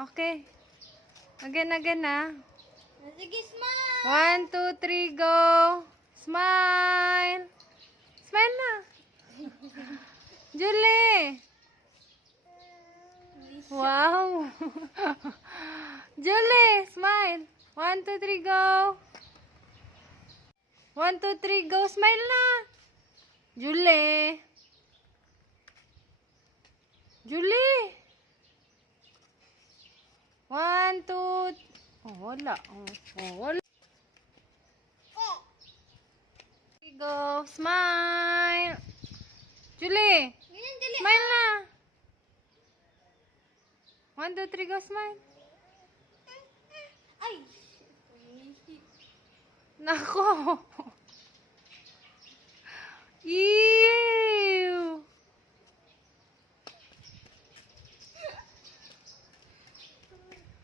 Okay. Again na. Sige, smile! 1, 2, 3, go! Smile! Smile na! Julie! Wow! Julie, smile! 1, 2, 3, go! 1, 2, 3, go! Smile na! Julie! Julie! 1, 2, oh, wala. Oh, wala. Go, smile! Julie! Ganyan, dali. Smile na! 1, 2, 3, go, smile! Ay! Nako! Ew!